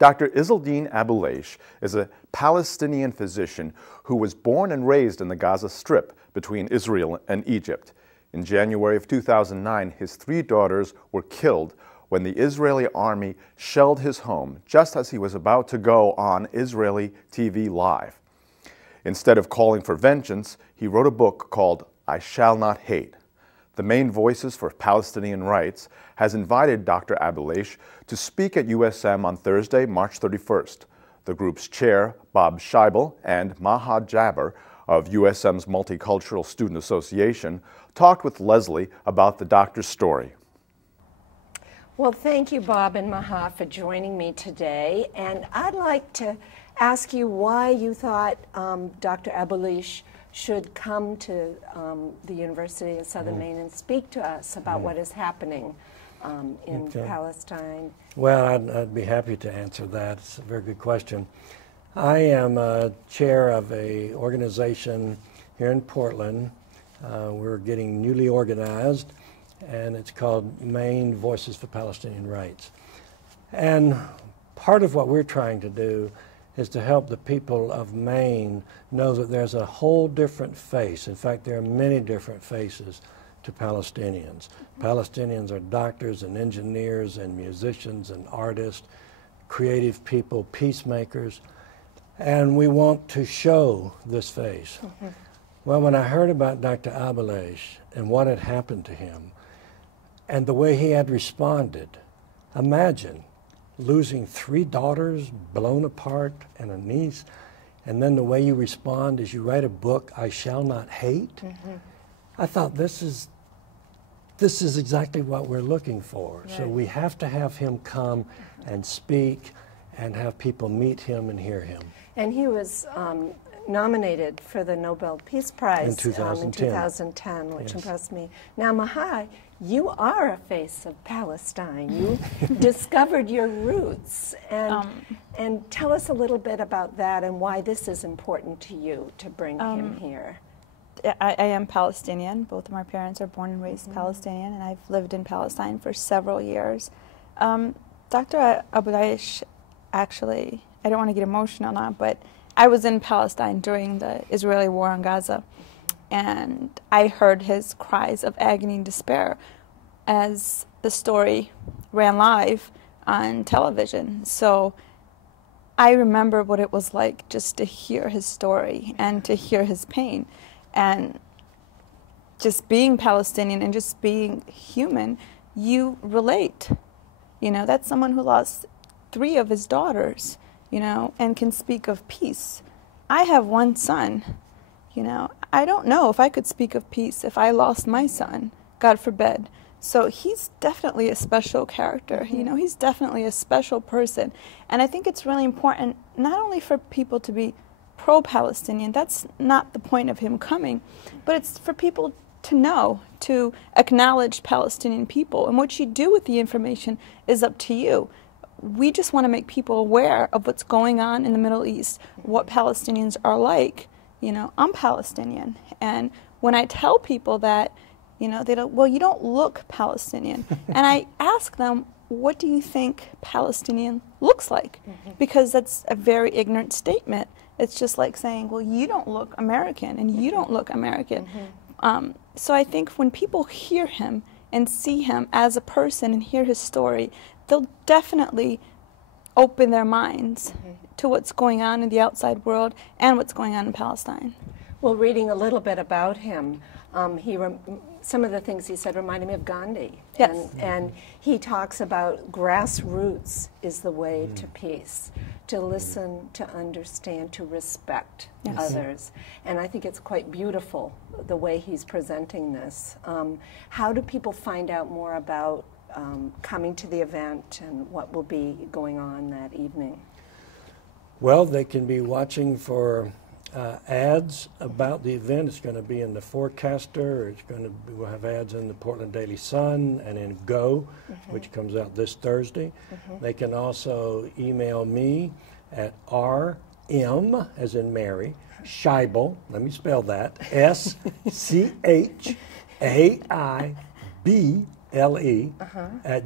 Dr. Isreal DrAbeulaish is a Palestinian physician who was born and raised in the Gaza Strip between Israel and Egypt. In January of 2009, his 3 daughters were killed when the Israeli army shelled his home just as he was about to go on Israeli TV Live. Instead of calling for vengeance, he wrote a book called I Shall Not Hate. The Maine Voices for Palestinian Rights has invited Dr. DrAbeulaish to speak at USM on Thursday, March 31st. The group's chair, Bob Scheibel, and Maha Jaber of USM's Multicultural Student Association talked with Leslie about the doctor's story. Well, thank you, Bob and Maha, for joining me today. And I'd like to ask you why you thought Dr. DrAbeulaish should come to the University of Southern Maine and speak to us about what is happening in Palestine. Well, I'd be happy to answer that. It's a very good question. I am chair of an organization here in Portland. We're getting newly organized, and it's called Maine Voices for Palestinian Rights. And part of what we're trying to do is to help the people of Maine know that there's a whole different face. In fact, there are many different faces to Palestinians. Palestinians are doctors and engineers and musicians and artists, creative people, peacemakers, and we want to show this face. Well, when I heard about Dr. DrAbeulaish and what had happened to him and the way he had responded, imagine losing 3 daughters, blown apart, and a niece, and then the way you respond is you write a book, I Shall Not Hate. I thought this is exactly what we're looking for. Right. So we have to have him come and speak and have people meet him and hear him. And he was nominated for the Nobel Peace Prize in 2010, which impressed me. Now, Maha, you are a face of Palestine. You discovered your roots. And tell us a little bit about that and why this is important to you to bring him here. I am Palestinian. Both of my parents are born and raised Palestinian, and I've lived in Palestine for several years. Dr. DrAbeulaish, actually, I don't want to get emotional now, but I was in Palestine during the Israeli war on Gaza, and I heard his cries of agony and despair as the story ran live on television. So I remember what it was like just to hear his story and to hear his pain. And just being Palestinian and just being human, you relate. You know, that's someone who lost 3 of his daughters, you know, and can speak of peace. I have 1 son, you know. I don't know if I could speak of peace if I lost my son, God forbid. So he's definitely a special character, you know, he's definitely a special person. And I think it's really important not only for people to be pro-Palestinian, that's not the point of him coming, but it's for people to know, to acknowledge Palestinian people. And what you do with the information is up to you. We just want to make people aware of what's going on in the Middle East, what Palestinians are like. You know, I'm Palestinian, and when I tell people that, you know, they don't, well, you don't look Palestinian. And I ask them, what do you think Palestinian looks like? Because that's a very ignorant statement. It's just like saying, well, you don't look American, and you don't look American. So I think when people hear him and see him as a person and hear his story, they'll definitely open their minds to what's going on in the outside world and what's going on in Palestine. Well, reading a little bit about him, some of the things he said reminded me of Gandhi. Yes. And he talks about grassroots is the way to peace, to listen, to understand, to respect others. And I think it's quite beautiful the way he's presenting this. How do people find out more about coming to the event and what will be going on that evening? Well, they can be watching for ads about the event. It's going to be in the Forecaster. It's going to be, we'll have ads in the Portland Daily Sun and in Go, which comes out this Thursday. They can also email me at RM, as in Mary, Scheibel, let me spell that, SCHAIBLE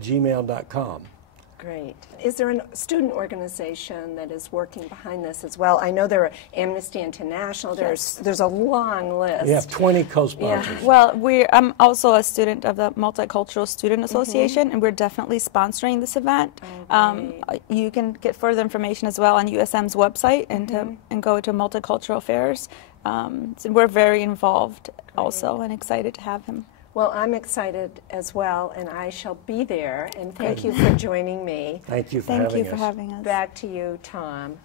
@gmail.com. Great. Is there a student organization that is working behind this as well? I know there are Amnesty International. There's a long list. We have 20 co-sponsors. Yeah. Well, I'm also a student of the Multicultural Student Association, and we're definitely sponsoring this event. You can get further information as well on USM's website and go to Multicultural Affairs. So we're very involved also and excited to have him. Well, I'm excited as well, and I shall be there. And thank you for joining me. Thank you for Thank having you us. for having us. Back to you, Tom.